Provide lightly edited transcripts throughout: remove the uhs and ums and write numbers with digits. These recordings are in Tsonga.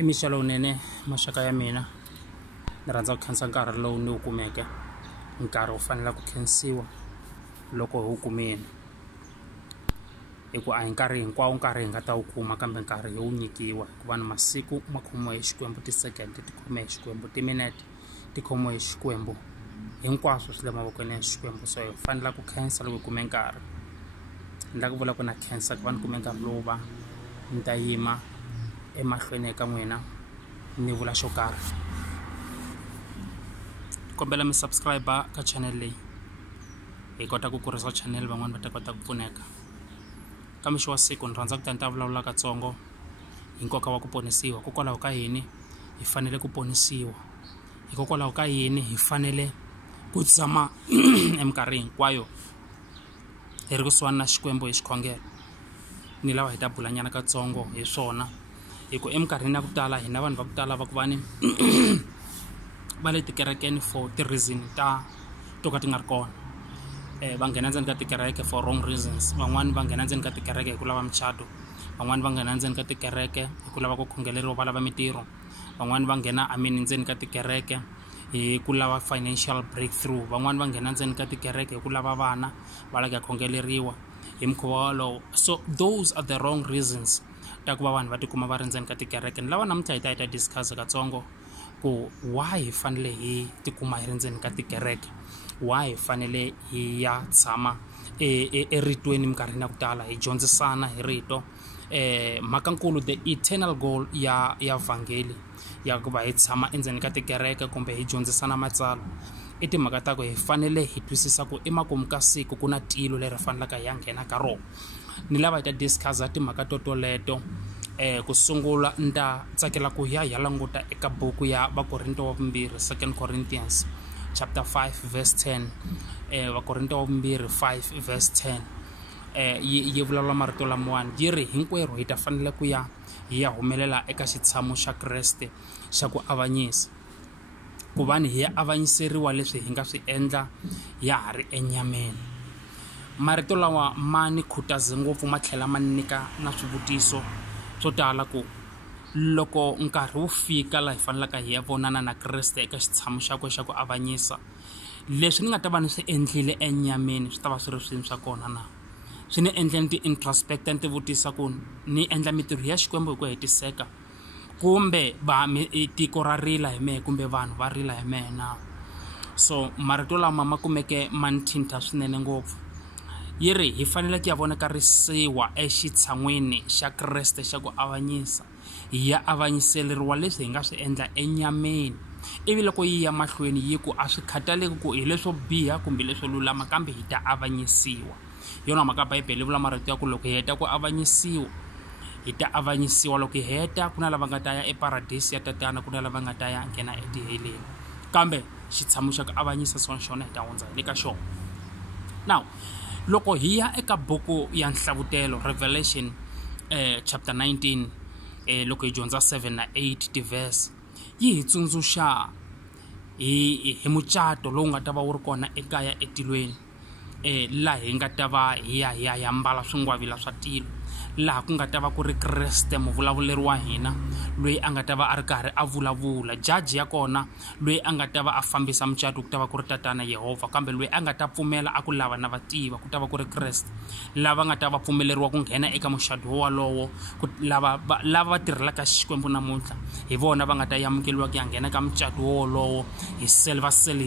Emixalo nene maxaka ya mina ni rhandza ku khensa nkarhi lowu ni wu kumeke nkarhi wu fanele ku khensiwa loko hi wu kumini hikuva a hi nkarhi hinkwawo nkarhi hi nga ta wu kuma kambe nkarhi hi wu nyikiwa hikuva ni masiku ma khomiwe hi xikwembu ti-second ti khome hi xikwembu timinete ti khomiwe hi xikwembu hinkwaswo swi le mavokweni ya xikwembu so hi fanele ku khensa loko hi kume nkarhi ni la ku vula ku na khensa ku va ni kume nkarhi lowu va ni ta yima emahlweni eka n'wina ni vula xo karhi kombela mi subscribe ka channel leyi hi kota ku kurisa channel van'wani va ta kota ku pfuneka ka mixo wa siku ni rhandza ku ta ni ta vulavula katsongo hi nkoka wa ku ponisiwa hikokwalaho ka yini hi fanele ku ponisiwa hikokwalaho ka yini hi fanele ku tshama eminkarhi hinkwayo hi ri kusuhani na xikwembu hi xikhongelo ni lava hi ta bulanyana katsongo hi swona hikuva eminkarhini ya ku tala hina vanhu va ku tala va ku vani va le tikerekeni for ti-reason to ka ti nga ri kona va nghena ndzeni ka tikereke for wrong reasons van'wani va nghena ndzeni ka tikereke hi ku lava michato van'wani va nghena ndzeni ka tikereke hi ku lava ku khongeleriwa va lava mintirho van'wani va nghena ndzeni ka tikereke hi ku lava financial breakthrough van'wani va nghena ndzeni ka tikereke hi ku lava vana va lava ku khongeleriwa hi mukhuva wolowo so those are the wrong reasons ta ku va vanhu va tikuma va ri ndzeni ka tikereke ni lava namuntlha hi ta discuss katsongo ku why hi fanele hi tikuma hi ri ndzeni ka tikereke why hi fanele hi ya tshama eritweni minkarhini ya ku tala hi dyondzisana hi rito mhakankulu the eternal goal ya vhangeli ya ku va hi tshama endzeni ka tikereke kumbe hi dyondzisana matsalwa i timhaka ta ku hi fanele hi twisisa ku emakumu ka siku ku na tilo leri fanelaka hi ya nghena ka rona ni lava hi ta discussa timhaka toleto ku sungula ni ta tsakela ku ya languta eka buku ya vakorinto wa vumbirhi 2 Corinthians chapter 5 verse 10 vakorinto wa vumbirhi 5 verse 10 yi vulavula marito lamawani yi ri hinkwerhu hi ta fanele ku ya hi ya humelela eka xitshamo xa Kreste xa ku avanyisa ku va ni hi ya avanyiseriwa leswi hi nga swi endla ya ha ri enyameni marito lawa ma ni khutaze ngopfu ma tlhela ma nyika na swivutiso swo tala ku loko nkarhi wu fika laha hi fanelaka hi ya vonana na Kreste eka xitshamo xa kwe xa ku avanyisa leswi ni nga ta va ni swi endlile enyameni swi ta va swi ri swilo swa kona na swi ni endle ni ti-introspecta ni ti vutisa ku ni endla mintirho ya xikwembu hi ku hetiseka kumbe tiko ra rila hi mehe kumbe vanhu va rila hi mehe na so marito lama ma kumeke ma ni thinta swinene ngopfu yi ri hi fanele ku ya vonakarisiwa exitshan'wini xa Kreste xa ku avanyisa hi ya avanyiseleriwa leswi hi nga swi endla enyameni ivi loko yi ya mahlweni yi ku a swi khataleki ku hi leswo biha kumbe leswo lulama kambe hi ta avanyisiwa yona mhaka Bibele vula marito ya ku loko hi heta ku avanyisiwa hi ta avanyisiwa loko hi heta ku na lava nga ta ya eparadisi ya tatana ku na lava nga ta ya nghena etiheleni kambe xitshamo xa ku avanyisa xona hi ta hundza hi le ka xona now loko hi ya eka buku ya nhlavutelo Revelation chapter 19 loko hi dyondza 7 na 8 ti-verse yi hi tsundzuxa hi mucato lowu nga ta va wu ri kona ekaya etilweni laha hi nga ta va hi ya mbala swingwavila swa tilo laha ku nga ta va ku ri Kreste muvulavuleri wa hina loyi a nga ta va a ri karhi a vulavula jaji ya kona loyi a nga ta va a fambisa mucato ku ta va ku ri tatana Yehovha kambe loyi a nga ta pfumela a ku lava na vativa ku ta va ku ri Kreste lava nga ta va pfumeleriwa ku nghena eka muxado walowo lava va tirhelaka xikwembu namuntlha hi vona va nga ta yamukeliwa ku ya nghena ka mucato wolowo hi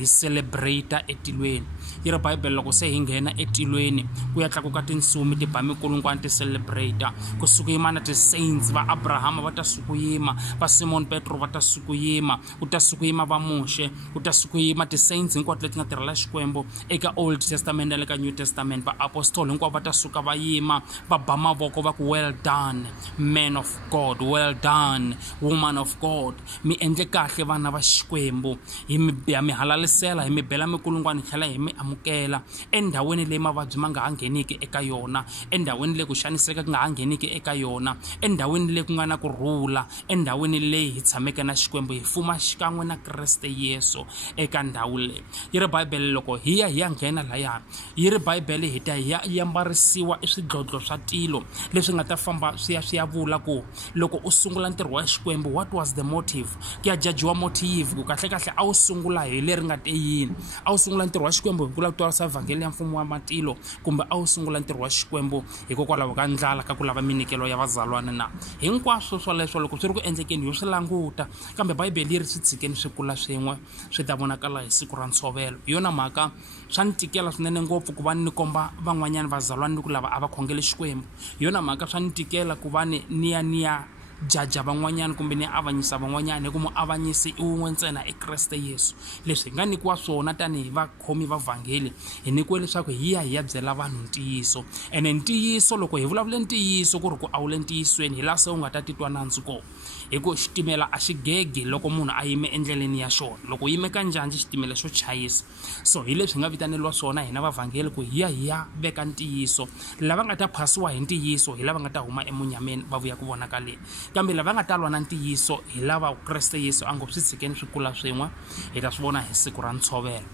celebrate etilweni yi ri Bibele loko se hi nghena etilweni ku ya tlakuka tinsumi ti ba mikulungwana ti celebrate ku sukuyima na ti-saints va Abrahama va ta sukuyima va Simon Petro va ta sukuyima ku ta sukuyima va Moshe ku ta sukuyima ti-saints hinkwato leti nga tirhela xikwembu eka Old Testament na le ka New Testament va apostoli hinkwavo va ta suka va yima va ba mavoko va ku well done man of God well done woman of God mi endle kahle vana va xikwembu hi mi halalisela hi mi bela mikulungwana hi tlhela hi mi amukela endhawini leyi mavabyi ma nga ha ngheniki eka yona endhawini leyi ku xaniseka ku nga ha ngheniki eka yona endhawini leyi ku nga na kurhula endhawini leyi hi tshameke na xikwembu hi fuma xikan'we na Kreste Yesu eka ndhawu leyi yi ri Bibele loko hi ya nghena laya yi ri Bibele hi ta hi ambarisiwa swidlodlo swa tilo leswi nga ta famba swi ya vula ku loko u sungula ntirho wa xikwembu what was the motive ku ya jajiwa motive ku kahle kahle a wu sungula hi leri nga te yini a wu sungula ntirho wa xikwembu hi ku lava ku twarisa vhangeli ya mfumo wa matilo kumbe a wu sungula ntirho wa xikwembu hikokwalaho ka ndlala ka ku lava minikelo ya vazalwana na hinkwaswo swoleswo loko swi ri ku endlekeni yo swi languta kambe bayibele yi ri swi tshikeni swi kula swin'we swi ta vonakala hi siku ra ntshovelo hi yona mhaka swa ni tikela swinene ngopfu ku va ni komba van'wanyana vazalwana ni ku lava a va khongeli xikwembu hi yona mhaka swa ni tikela ku va ni ya jaja van'wanyana kumbe ni avanyisa van'wanyana hi ku muavanyisi i wun'we ntsena i Kreste Yesu leswi hi nga nyikiwa swona tanihi vakhomi va vhangeli hi nyikiwe leswaku hi ya byela vanhu ntiyiso ene ntiyiso loko hi vulavule ntiyiso ku ri ku a wu le ntiyisweni hi laha se u nga ta titwa nandzu kona hi ku xitimela a xi gegi loko munhu a yime endleleni ya xona loko yime ka njhani xitimela xo chayisa so hi leswi hi nga vitaneliwa swona hina vavhangeli ku hi ya veka ntiyiso lava nga ta phasiwa hi ntiyiso hi lava nga ta huma emunyameni va vuya ku vonakaleni kambe lava nga ta lwa na ntiyiso hi lava Kreste Yesu a ngo swi tshikeni swi kula swin'we hi ta swi vona hi siku ra ntshovelo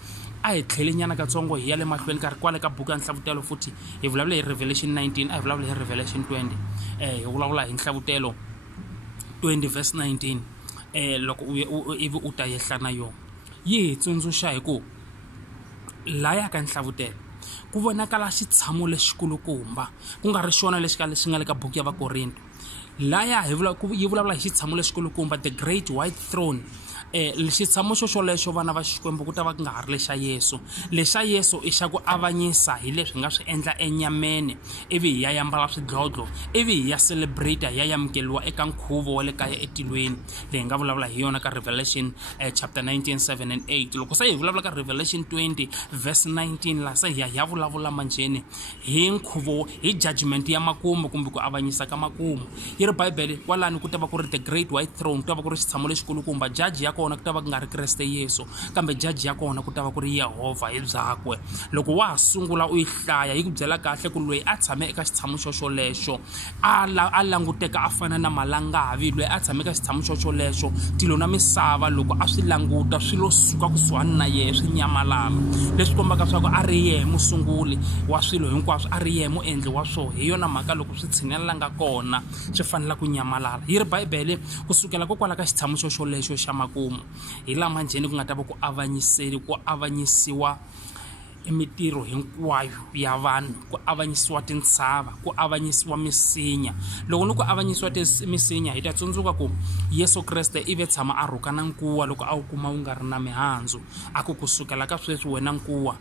a hi tlhele nyana katsongo hi ya le mahlweni karhi kwale ka buku ya nhlavutelo futhi hi vulavula hi Revelation 19 a hi vulavula hi Revelation 20 hi vulavula hi nhlavutelo 20 verse 19 loko ivi u ta yehla na yona yi hi tsundzuxa hi ku laya ka nhlavutelo ku vonakala xitshamo lexikulukumba ku nga ri xona lexi nga le ka buku ya vakorinto laya yi vulavula hi xitshamo lexikulukumba the great white throne xitshamo xolexo vana va xikwembu ku ta va ku nga ha ri lexa Yesu lexa Yesu i xa ku avanyisa hi leswi hi nga swi endla enyameni ivi hi ya mbala swidlodlo ivi hi ya celebrate hi ya amukeliwa eka nkhuvo wa le kaya etilweni leyi nga vulavula hi yona ka Revelation chapter 19 7 and 8 loko se hi vulavula ka Revelation 20 verse 19 la se hi ya vulavula manjheni hi nkhuvo hi judgment ya makumu kumbe ku avanyisa ka makumu yi ri Bible kwalani ku ta va ku ri the great white throne ku ta va ku ri xitshamo lexikulukumba judge ya kona ku ta va ku nga ri Kreste Yesu kambe judge ya kona ku ta va ku ri Yehova hi byakwe loko wa ha sungula u yi hlaya yi ku byela kahle ku loyi a tshame eka xitshamo xolexo a languteka a fana na malangavi loyi a tshame eka xitshamo xolexo tilo na misava loko a swi languta swi lo suka kusuhani na yehe swi nyamalala leswi kombaka swa ku a ri yehe musunguli wa swilo hinkwaswo a ri yehe muendli wa swona hi yona mhaka loko swi tshinelelanga kona swi fanela ku nyamalala yi ri Bible kusukela kokwala ka xitshamo xolexo xa makumu hi la manjheni ku nga ta va ku avanyisiwa emitirho hinkwayo ya vanhu ku avanyisiwa tintshava ku avanyisiwa misinya loko ni ku avanyisiwa misinya hi ta tsundzuka ku Yesu Kreste i ve tshama a rhuka na nkuwa loko a wu kuma wu nga ri na mihandzu a ku kusukela ka sweswi wena nkuwa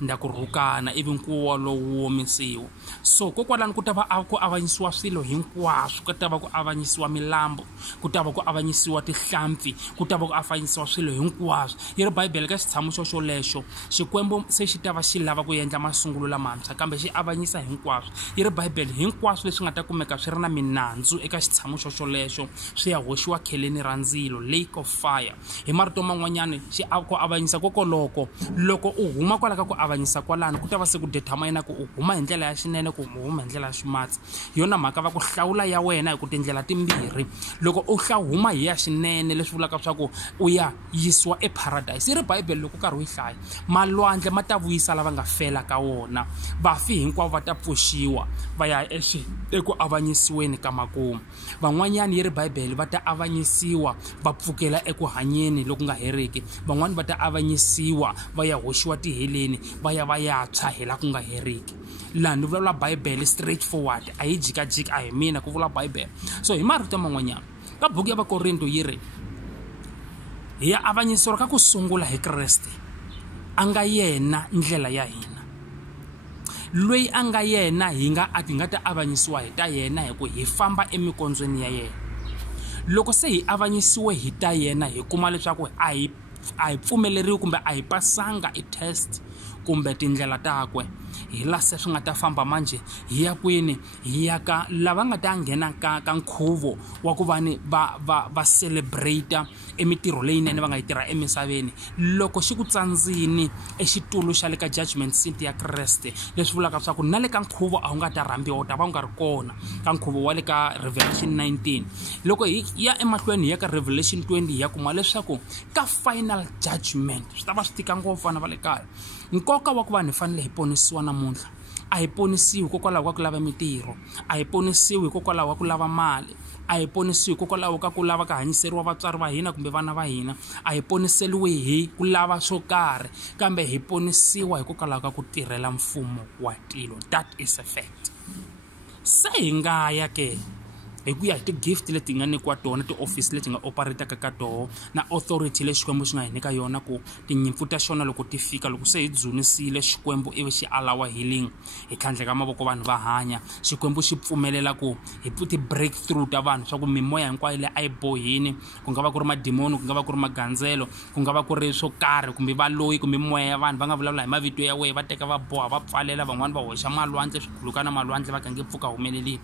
nda ku rhukana ivi nkuwa lowu omisiwa so kokwalani ku ta va ku avanyisiwa swilo hinkwaswo ku ta va ku avanyisiwa milambu ku ta va ku avanyisiwa tihlampfi ku ta va ku avanyisiwa swilo hinkwaswo yi ri Bible ka xitshamo xolexo xikwembu se xi ta va xi lava ku endla masungulo lamantshwa kambe xi avanyisa hinkwaswo yi ri Bible hinkwaswo leswi nga ta kumeka swi ri na minandzu eka xitshamo xolexo swi ya hoxiwa kheleni ra ndzilo lake of fire hi marito man'wanyana ku avanyisa kokoloko loko u huma kwala ka ku avanyisa kwalani ku ta va se ku dethama yena ku u huma hi ndlela ya xinene ku huma hi ndlela ya ximatsi yona mhaka va ku hlawula ya wena hi ku tindlela timbirhi loko u huma hi ya xinene leswi vulaka swa ku u ya yisiwa eparadise yi ri Bible loko karhi u yi hlaya malwandle ma ta vuyisa lava nga fela ka wona vafi hinkwavo va ta pfuxiwa va ya eku avanyisiweni ka makumu van'wanyana yi ri Bible va ta avanyisiwa va pfukela eku hanyeni loku nga heriki van'wani va ta avanyisiwa va ya hoxiwa tiheleni va ya tshwa hela ku nga heriki laha ni vulavula Bible straight forward a yi jikajika a hi mina ku vula Bible so hi marito man'wanyana ka buku ya vakorinto yi ri hi ya avanyisiwa ka ku sungula hi Kreste a nga yena ndlela ya hina loyi a nga yena hi nga ta avanyisiwa hi ta yena hi ku hi famba emikondzweni ya yena loko se hi avanyisiwe hi ta yena hi kuma leswaku a hi pfumeleriwi kumbe a hi pasanga i test kumbe tindlela takwe hi la se swi nga ta famba manje hi ya kwini hi ya ka lava nga ta nghena ka nkhuvo wa ku vani va celebrate emitirho leyinene va nga yi tirha emisaveni loko xi ku tsandzini exitulu xa le ka judgment seat ya Kreste leswi vulaka swa ku na le ka nkhuvo a wu nga ta rhambiwa u ta va u nga ri kona ka nkhuvo wa le ka Revelation 19 loko hi ya emahlweni hi ya ka Revelation 20 hi ya kuma leswaku ka final judgment swi ta va swi tika ngopfu vana va le kaya nkoka wa ku vanhu hi fanele hi ponisiwa namuntlha a hi ponisiwi hikokwalaho ka ku lava mitirho a hi ponisiwi hikokwalaho ka ku lava mali a hi ponisiwi hikokwalaho ka ku lava ka hanyiseriwa vatswari va hina kumbe vana va hina, a hi poniseliwi hi ku lava swo karhi, kambe hi ponisiwa hikokwalaho ka ku tirhela mfumo wa tilo. That is a fact. Se hi nga ya ke hi ku ya hi ti-gift leti nga nyikiwa tona, ti-office leti nga operataka ka toho, na authority le Xikwembu xi nga hi nyika yona ku tinyimpfu ta xona loko ti fika, loko se hi dzunisile Xikwembu ivi xi alawa healing, hi tlhandle ka mavoko vanhu va hanya, Xikwembu xi pfumelela ku hi ti-breakthrough ta vanhu swa ku mimoya hinkwayo leyi a yi bohini, ku nga va ku ri madimoni, ku nga va ku ri magandzelo, ku nga va ku ri swo karhi kumbe valoyi kumbe mimoya ya vanhu va nga vulavula hi mavito ya wena, va teka va boha va pfalela, van'wana va hoxa malwandle, swikhulukana malwandle va ka nge pfuka humelelini.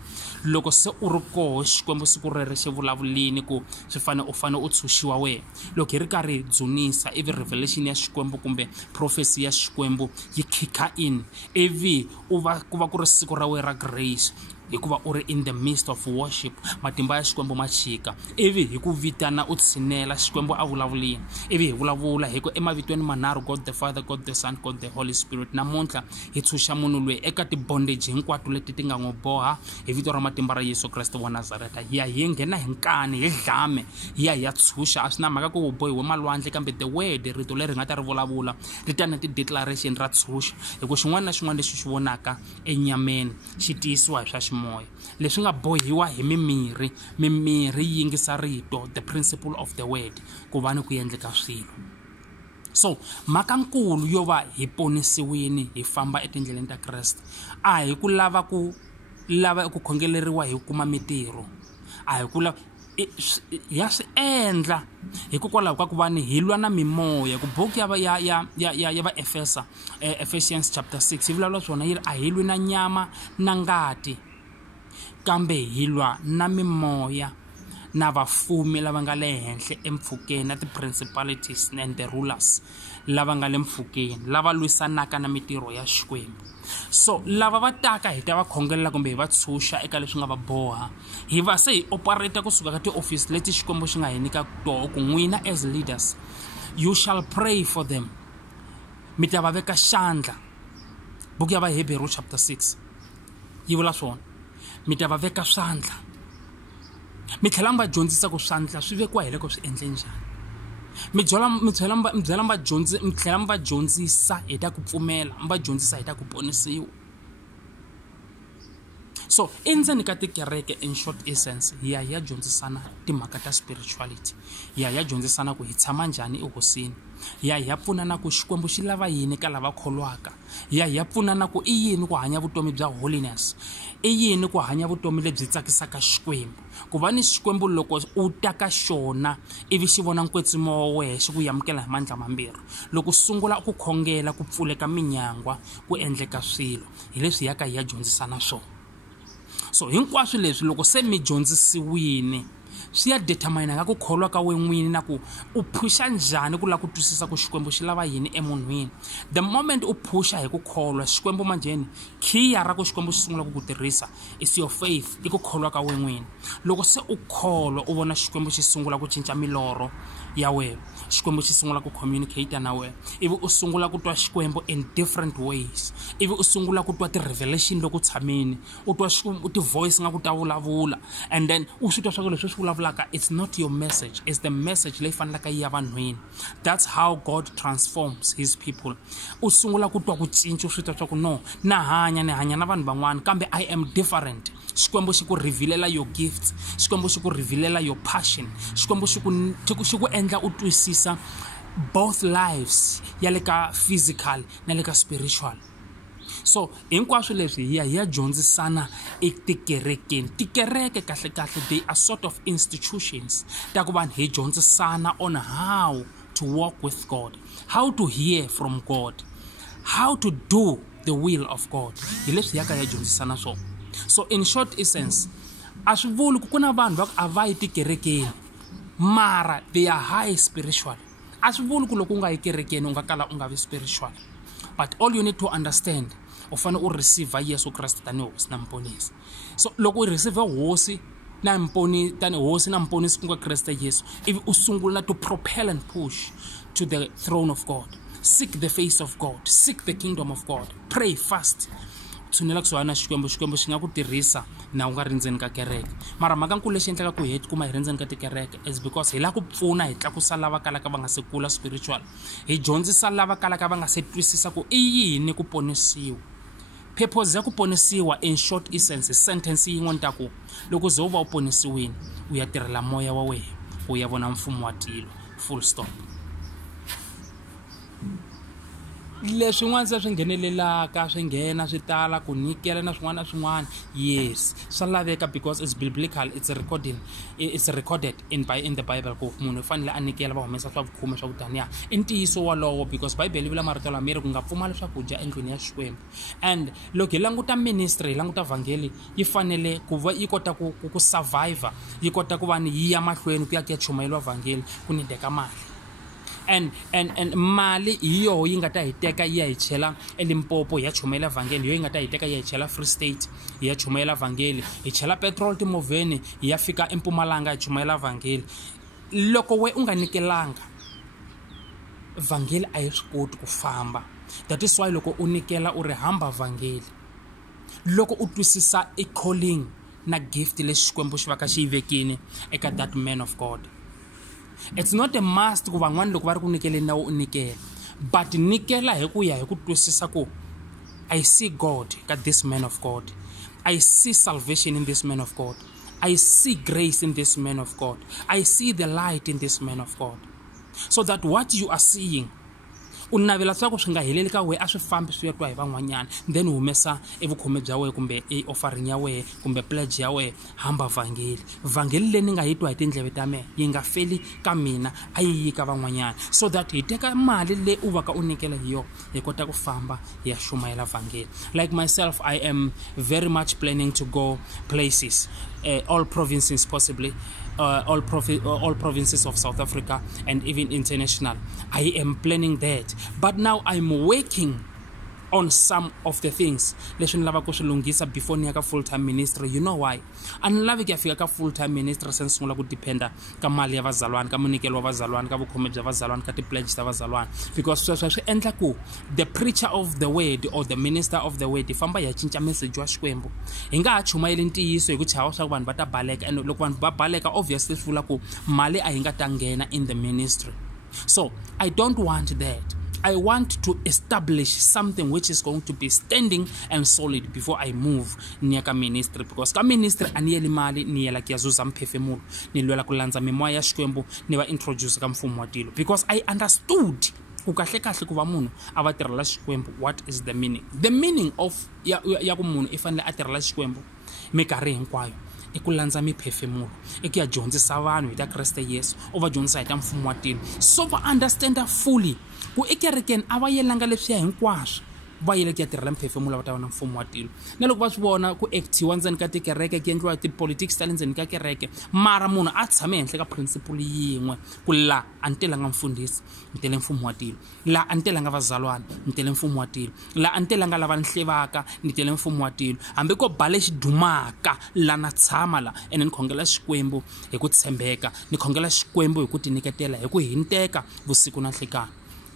Loko se u ri koho Xikwembu siku rere xi vulavulini ku swi fane u tshunxiwa wena. Loko hi ri karhi hi dzunisa ivi revelation ya Xikwembu kumbe prophecy ya Xikwembu yi kicka in, ivi ku va ku ri siku ra wena ra grace, hikuva u ri in the midst of worship, matimba ya Xikwembu ma chika, ivi hi ku vitana u tshinela Xikwembu a vulavulini, ivi hi vulavula hi ku emavitweni manharhu, God the Father, God the Son, God the Holy Spirit. Namuntlha hi tshunxa munhu loyi eka ti-bondage hinkwato leti ti nga n'wi boha hi vito ra matimba ra Yesu Kreste wa Nazareta. Hi ya hi nghena hi nkani, hi dlame, hi ya tshunxa. A swi na mhaka ku u bohiwe malwandle, kambe the word, rito leri nga ta ri vulavula ri ta na ti-declaration ra tshunxa, hi ku xin'wana na xin'wana lexi xi vonaka enyameni xi tiyisiwa hi swa ximoya. Leswi nga bohiwa hi mimirhi yi yingisa rito, the principle of the word, ku va ni ku endleka swilo. So mhaka nkulu yo va hi ponisiwini hi famba etindleleni ta Kreste a hi ku lava ku khongeleriwa hi kuma mitirho, a hi ku ya swi endla hikokwalaho ka ku va ni hi lwa na mimoya. Ku buku ya va Ephesians chapter 6 yi vulavula swona, yi ri a hi lwi na nyama na ngati, kambe hi lwa na mimoya na vafumi lava nga le henhla empfhukeni, na ti-principalities and the rulers lava nga le mpfhukeni, lava lwisanaka na mitirho ya Xikwembu. So lava va taka hi ta va khongelela kumbe hi va tshunxa eka leswi nga va boha, hi va se hi operate kusuka ka ti-office leti Xikwembu xi nga hi nyika toho, ku n'wina as leaders you shall pray for them, mi ta va veka xandla. Buku ya va Hebrew chapter 6 yi vula swona, mi ta va veka swandla, mi tlhela mi va dyondzisa ku swandla swi vekiwa hi loko swi endle njhani. Mi tlhela mi va dyondzisa hi ta ku pfumela, mi va dyondzisa hi ta ku ponisiwa. So endzeni ka tikereke, in short essence, hi ya dyondzisana timhaka ta spirituality, hi ya dyondzisana ku hi tshama njhani ehosini, hi ya pfunana ku Xikwembu xi lava yini ka lava kholwaka, hi ya pfunana ku i yini ku hanya vutomi bya holiness, i yini ku hanya vutomi lebyi tsakisaka Xikwembu. Ku va ni Xikwembu loko u ta ka xona ivi xi vona nkwetsimo wa wena xi ku yamukela hi mandla mambirhi, loko sungula ku khongela ku pfuleka minyangwa ku endleka swilo, hi leswi hi ya dyondzisana swona. So hinkwaswo leswi loko se mi dyondzisiwini swi ya determine ka ku kholwa ka wena n'wini na ku u phusha njhani ku lava ku twisisa ku Xikwembu xi lava yini emunhwini. The moment u phusha hi ku kholwa, Xikwembu manjheni khiya ra ku Xikwembu xi sungula ku ku tirhisa is your faith, i ku kholwa ka wena n'wini. Loko se u kholwa u vona Xikwembu xi sungula ku cinca milorho ya wena, Xikwembu xi sungula ku communicate na wena, ivi u sungula ku twa Xikwembu in different ways, ivi u sungula ku twa ti-revelation loko tshamini, u twa ti-voice nga ku ta vulavula, and then u swi twa swa ku leswi swi vulavulaka it's not your message, it's the message leyi fanelaka yi ya vanhwini. That's how God transforms his people. U sungula ku twa ku cinca, u swi twa swa ku no, ni hanya na vanhu van'wana kambe I am different. Xikwembu xi ku revealela your gifts, Xikwembu xi ku revealela your passion, Xikwembu xi ku endla u twisisa both lives, ya le ka physical na le ka spiritual. So hinkwaswo leswi hi ya dyondzisana etikerekeni. Tikereke kahle they are sort of institutions ta ku vanhu hi dyondzisana on how to walk with God, how to hear from God, how to do the will of God. Hi leswi ya dyondzisana so. So in short essence, a swi vuli ku na vanhu va ku a va yi tikerekeni mara they are high spiritual. A swi vuli ku loko u nga yi kerekeni u nga kala u nga vi spiritual, but all you need to understand, u fanele u receive Yesu Kreste tani hosi na mponisi. So loko u receive hosi na mponisi tani hosi na mponisi ku nga Kreste Yesu, ivi u sungula to propel and push to the throne of God. Seek the face of God, seek the kingdom of God, pray fast. tshunela kusuhana na xikwembu xi nga ku tirhisa na u nga ri ndzeni ka kereke mara mhaka nkulu lexi endlaka ku hi tikuma hi ri ndzeni ka tikereke is because hi lava ku pfuna hi tlakusa lava kalaka va nga se kula spiritual hi dyondzisa lava kalaka va nga se twisisa ku i yini ku ponisiwa. Purpose ya ku ponisiwa in short essence sentence yin'wana ta ku loko ze u va u ponisiwini u ya tirhela moya wa wena u ya vona mfumo wa tilo full stop. Leswin'wana se swi nghenelelaka swi nghena swi tala ku nyikela na swin'wana na swin'wana yes swa laveka because it's biblical it's recorded in the Bible ku munhu u fanele a nyikela va humesa swa vukhume swa ku taniya i ntiyiso walowo because Bible yi vula marito lameri ku nga pfumali swakudya endlwini ya Xikwembu. And loko hi languta ministry hi languta vhangeli yi fanele ku va yi kota ku survive yi kota ku va ni yi ya mahlweni ku ya chumayeliwa vhangeli ku nideka mali and mali hiyo yi nga ta hi teka yi ya hi chela eLimpopo ya chumayela vhangeli yo yi nga ta hi teka yi ya hi chela Free State ya chumayela vhangeli hi chela petrol timovheni ya fika eMpumalanga hi chumayela vhangeli. Loko we u nga nikelanga vhangeli a yi swi koti ku famba. That is why loko u nikela u ri hamba vhangeli loko u twisisa i calling na gift lexi Xikwembu xi va ka xi yi vekini eka that man of God. It's not a must ku van'wana loko va ri ku nikeleni na u nikela but nikela hi ku ya hi ku twisisa ku I see God ka this man of God, I see salvation in this man of God, I see grace in this man of God, I see the light in this man of God, so that what you are seeing u navela swa ku swi nga heleli ka we a swi fambi swi yetwa hi van'wanyana then u humesa evukhome bya we kumbe offering ya we kumbe pledge ya we hamba vhangeli leyi nga yitwa hi tindleve ta me yi nga feli ka mina a yi yi ka van'wanyana so that hi teka mali leyi u va ka u nikela hi yo hi kota ku famba ya shumayela vhangeli. Like myself, I am very much planning to go places, all provinces possibly, all provinces of South Africa and even international. I am planning that, but now I'm working on some of the things leswi ni lava ku swi lunghisa before ni ya ka full time ministry. You know why? A ni lavi ku ya fika ka full time ministry se ni sungula ku dependa ka mali ya vazalwana, ka munikelo wa vazalwana, ka vukhome bya vazalwana, ka ti-pledge ta vazalwana, because sweswo swi endla ku the preacher of the word or the minister of the word famba ya cinca message wa Xikwembu. Hi nga ha chumayeli ntiyiso hi ku chava swa ku vanhu va ta baleka, and loko vanhu va baleka obviously swi vula ku mali a yi nga ta nghena in the ministry. So I don't want that. I want to establish something which is going to be standing and solid before I move near ka ministry, because ka ministry ani yeli mali ni yela ku ya zuza mphefemulo ni lwela ku landza mimoya ya Xikwembu ni va introduce ka mfumo wa tilo, because I understood ku kahle ku va munhu a va tirhela Xikwembu. What is the meaning of ya ku munhu i fanele a tirhela Xikwembu mikarhi hinkwayo i ku landza miphefemulo, i ku ya dyondzisa vanhu hi ta Kreste Yesu, u va dyondzisa hi ta mfumo wa tilo, so va understanda fully ku ekerekeni a va yelanga leswiya hinkwaswo, va yele ku ya tirhela miphefemulo va ta va na mfumo wa tilo. Na loko va swi vona ku actiwa ndzeni ka tikereke ku endliwa ti-politics ta le ndzeni ka kereke, mara munhu a tshame henhla ka principle yin'we ku la a ni telanga mfundhisi ni tele mfumo wa tilo, la a ni telanga vazalwana ni tele mfumo wa tilo, la a ni telanga lava ni hlevaka ni tele mfumo wa tilo, hambi ko ba lexi dumaka la na tshama la ene ni khongela Xikwembu hi ku tshembeka, ni khongela Xikwembu hi ku tinyiketela, hi ku hinteka vusiku na nhlekani.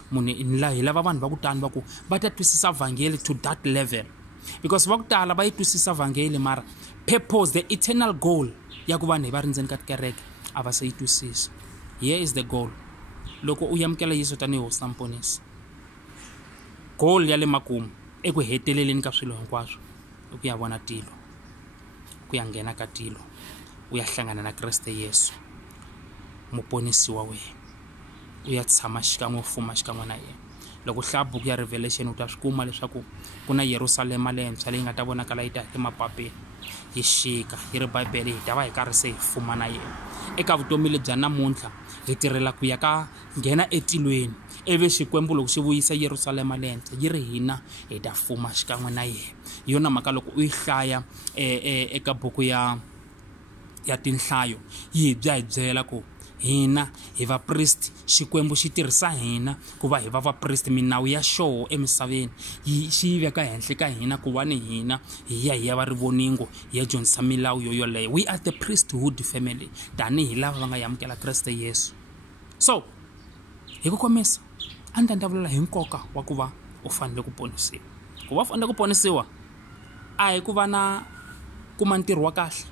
Munhu hi lava vanhu va ku tani va ku va ta twisisa vhangeli to that level, because va ku tala va yi twisisa vhangeli mara purpose, the eternal goal ya ku vanhu hi va ri ndzeni ka tikereke a va se yi twisisa. Here is the goal. Loko u yamukela Yesu tanihi hosi na mponisi, goal ya le makumu eku heteleleni ka swilo hinkwaswo i ku ya vona tilo, ku ya nghena ka tilo, u ya hlangana na Kreste Yesu muponisiwa wena, u ya tshama xikan'we fuma xikan'we na yena. Loko hlaya buku ya Revelation u ta swi kuma leswaku ku na Yerusalema lentshwa leyi nga ta vonakala yi ta emapapeni yi xika yi ri Bibele, hi ta va hi karhi se hi fuma na yena. Eka vutomi lebya namuntlha hi tirhela ku ya ka nghena etilweni, ivi Xikwembu loko xi vuyisa Yerusalema lentshwa yi ri hina hi ta fuma xikan'we na yena. Hi yona mhaka loko u yi hlaya eka buku ya tinhlayo yi hi byela ku hina hi vapristi, Xikwembu xi tirhisa hina ku va hi va vapristi, minawu ya xoho emisaveni xi yi veka henhla ka hina ku va ni hina hi ya va rivoningo hi ya dyondzisa milawu yoleyo. We are the priesthood family tanihi lava va nga yamukela Kreste Yesu. So hi ku komisa a ni ta vulavula hi nkoka wa ku va u fanele ku ponisiwa. Ku va u fanele ku ponisiwa a hi ku va na kuma ntirho wa kahle.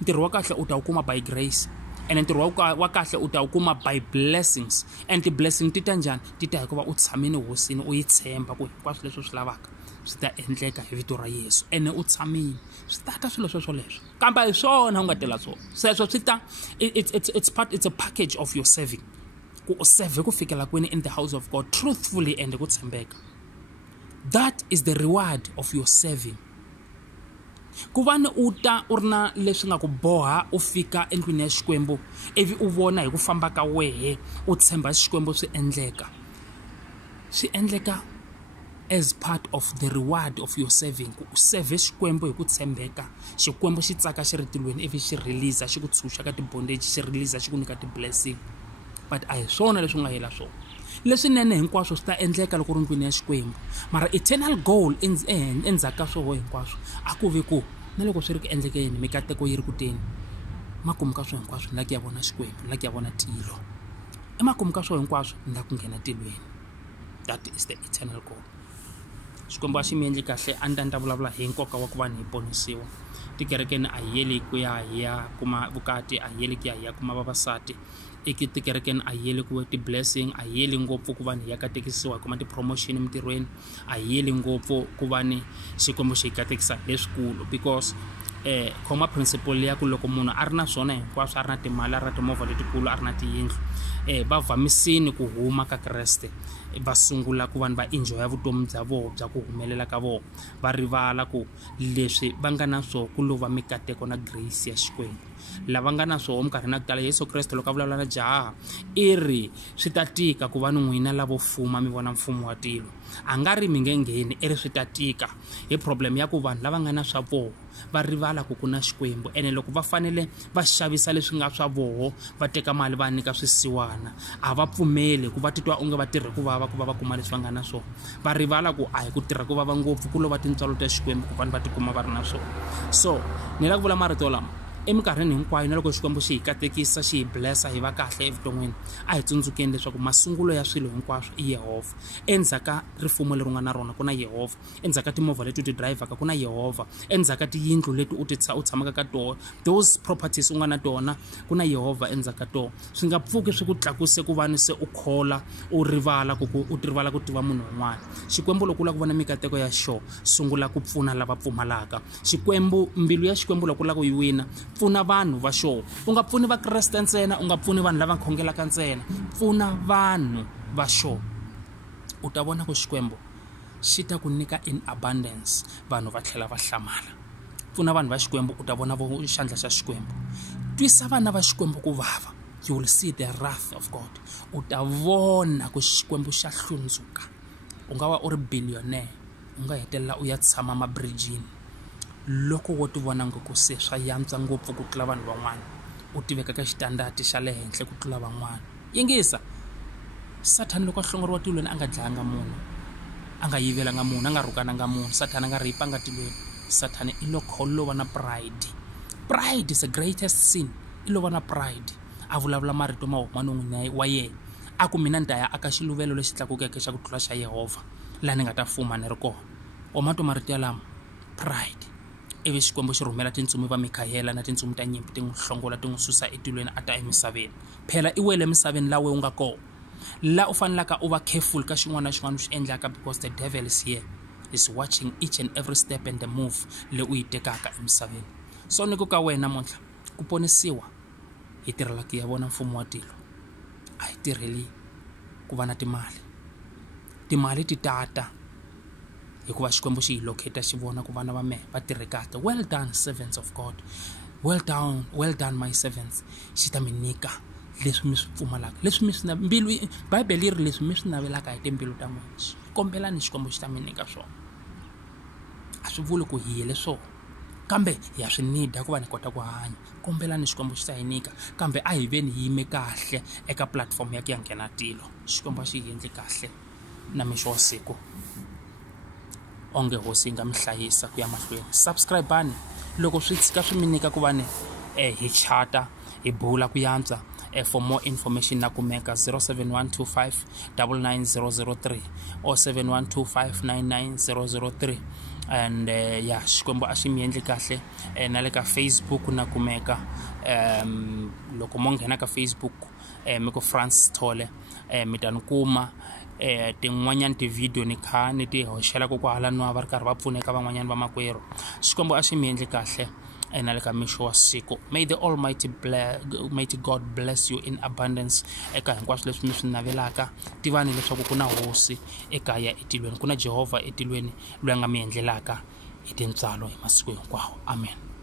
Ntirho wa kahle u ta wu kuma by grace, and ntirho wa kahle u ta wu kuma by blessings, and ti-blessing ti ta njhani? Ti ta hikuva u tshamini hosini u yi tshemba ku hinkwaswo leswi swi lavaka swi ta endleka hi vito ra Yesu, ene u tshamini swi ta ta swilo sweswo leswo. Kambe hi swona u nga tela swona sweswo swi ta, it's a package of your serving, ku u serve ku fikela kwini in the house of God truthfully and ku tshembeka. That is the reward of your serving. Ku va ni u ta u ri na leswi nga ku boha u fika endlwini ya Xikwembu ivi u vona hi ku famba ka wehe u tshemba Xikwembu swi endleka as part of the reward of your serving. Ku serve Xikwembu hi ku tshembeka, Xikwembu xi tsaka xi ri tilweni ivi xi release xi ku tshunxa ka tibondage, xi release xi ku nyika ti-blessing. But a hi swona leswi nga hela swona. Leswinene hinkwaswo swi ta endleka loko ri ndlwini ya Xikwembu, mara eternal goal endzhaku ka swoho hinkwaswo a ku vi ku na loko swi ri ku endlekeni mikateko yi ri ku teni, makumu ka swo hinkwaswo ni la ku ya vona Xikwembu, ni la ku ya vona tilo, emakumu ka swo hinkwaswo ni la ku nghena tilweni. That is the eternal goal. Xikwembu a xi mi endli kahle. A ni ta vulavula hi nkoka wa ku va ni hi ponisiwa. Tikerekeni a hi yeli ku ya hi ya kuma vukati, a hi yeli ku ya hi ya kuma vavasati. Tikerekeni a hi yeli ku ti-blessing, a hi yeli ngopfu ku va ni hi ya katekisiwa hi kuma ti-promotion emintirhweni, a hi yeli ngopfu ku va ni Xikwembu xi hi katekisa leswikulu, because khoma principle ya ku loko munhu a ri na swona hinkwaswo, a ri na timali, a ri na timovha letikulu, a ri na tiyindlu, va vamisini ku huma ka Kreste, va sungula ku va enjoya vutomi bya vona bya ku humelela ka vona, va rivala ku leswi va nga na swona ku lova mikateko na grace ya Xikwembu. Lava nga na swona minkarhi na ku tala Yesu Kreste loko a vulavula na jaha i ri swi ta tika ku va ni n'wina lavo fuma mi vona mfumo wa tilo. A nga ri mi nge ngheni i ri swi ta tika, hi problem ya ku vanhu lava nga na swa vona va rivala ku ku na Xikwembu, ene loko va fanele va xavisa leswi nga swa voho va teka mali va nyika swisiwana, a va pfumeli ku va titwa onge va tirhe ku vava ku va va kuma leswi va nga na swona. Va rivala ku a hi ku tirha ku vava ngopfu ku lova tintswalo ta Xikwembu ku vanhu va tikuma va ri na swona. So ni la ku vula marito lama, eminkarhini hinkwayo na loko Xikwembu xi hi katekisa, xi hi blessa hi va kahle evuton'wini, a hi tsundzukeni leswaku masungulo ya swilo hinkwaswo i Yehovha. Endzhaka rifumo leri u nga na rona ku na Yehovha, endzhaka timovha leti u ti drayivhaka ku na Yehovha, endzhaka tiyindlu leti u tshamaka ka tona, those properties u nga na tona ku na Yehovha endzhaka tona. Swi nga pfuki swi ku tlakuse ku va ni se u khola u rivala ku tiva munhu un'wana. Xikwembu loko u lava ku vona mikateko ya xo, sungula ku pfuna lava pfumalaka. Xikwembu, mbilu ya Xikwembu loko u lava ku yi wina, pfuna vanhu va xo. U nga pfuni va Kreste ntsena, u nga pfuni vanhu lava khongelaka ntsena, pfuna vanhu va xo. U ta vona ku Xikwembu xi ta ku nyika in abundance, vanhu va tlhela va hlamala. Pfuna vanhu va Xikwembu, u ta vona xandla xa Xikwembu. Twisa vana va Xikwembu ku vava, you will see the wrath of God. U ta vona ku Xikwembu xa hlundzuka. U nga va u ri billionaire, u nga hetelela u ya tshama mabrijini. Loko wo ti vona nga ku se swa yantswa ngopfu ku tlula vanhu van'wana, u tiveka ka xitandati xa le henhla ku tlula van'wana. Yingisa, Sathani loko a hlongoriwa tilweni a nga dlayanga munhu, a nga yivelanga munhu, a nga rhukananga munhu, Sathani a nga ripanga tilweni. Sathani i lo kholova na pride. Pride is the greatest sin. I lo va na pride, a vulavula marito ma huma non'wini wa yena, a ku mina ni ta ya aka xiluvelo lexi tlakukeke xa ku tlula xa Yehovha laha ni nga ta fuma ni ri kona. O mato marito yalamo, pride. Ivi Xikwembu xi rhumela tintsumi va Mikhayela na tintsumi ta nyimpi ti n'wi hlongola, ti n'wi susa etilweni a ta emisaveni. Phela i wele emisaveni laha we u nga kona, laha u fanelaka u va careful ka xin'wana na xin'wana u xi endlaka, because the devil is here, is watching each and every step and the move le u yi tekaka emisaveni. So ni ku ka wena namuntlha ku ponisiwa hi tirhela ku ya vona mfumo wa tilo, a hi tirheli ku va na timali ti tata, hikuva Xikwembu xi hi locata xi vona ku vana va mehe va tirhe kahle. Well done servants of God, well done my servants. Xi ta mi nyika leswi mi swi pfumalaka, leswi mi swi mbilu, Bible yi ri leswi mi swi navelaka hi timbilu ta n'wina. Kombelani Xikwembu xi ta mi nyika swona. A swi vuli ku hi hele swona, kambe ya swi nida ku va ni kota ku hanya. Kombelani Xikwembu xi ta hi nyika, kambe a hi veni hi yime kahle eka platform ya ku ya nghena tilo. Xikwembu a xi hi endli kahle na mixo wa siku, onge hosi nga mi hlayisa ku ya mahlweni. Subscribe-ani loko swi tshika swi mi nyika ku va ni hi chata, hi bula ku yantswa. For more information na kumeka 07125 99003 or 712599003 and ya Xikwembu a xi mi endli kahle na le ka Facebook na kumeka loko mo nghena ka Facebook mi ku France Thole mi ta ni kuma tin'wanyana ti-video ni kha ni ti hoxela ko kwahala no va ri karhi va pfuneka van'wanyana va makwerhu Xikwembu a xi mi endli kahle na le ka mixo wa siku. May the Almighty God bless you in abundance eka hinkwaswo leswi mi swi navelaka. Tivani leswaku ku na hosi ekaya etilweni, ku na Jehovha etilweni loyi a nga mi endlelaka hi tintswalo hi masiku hinkwawo. Amen.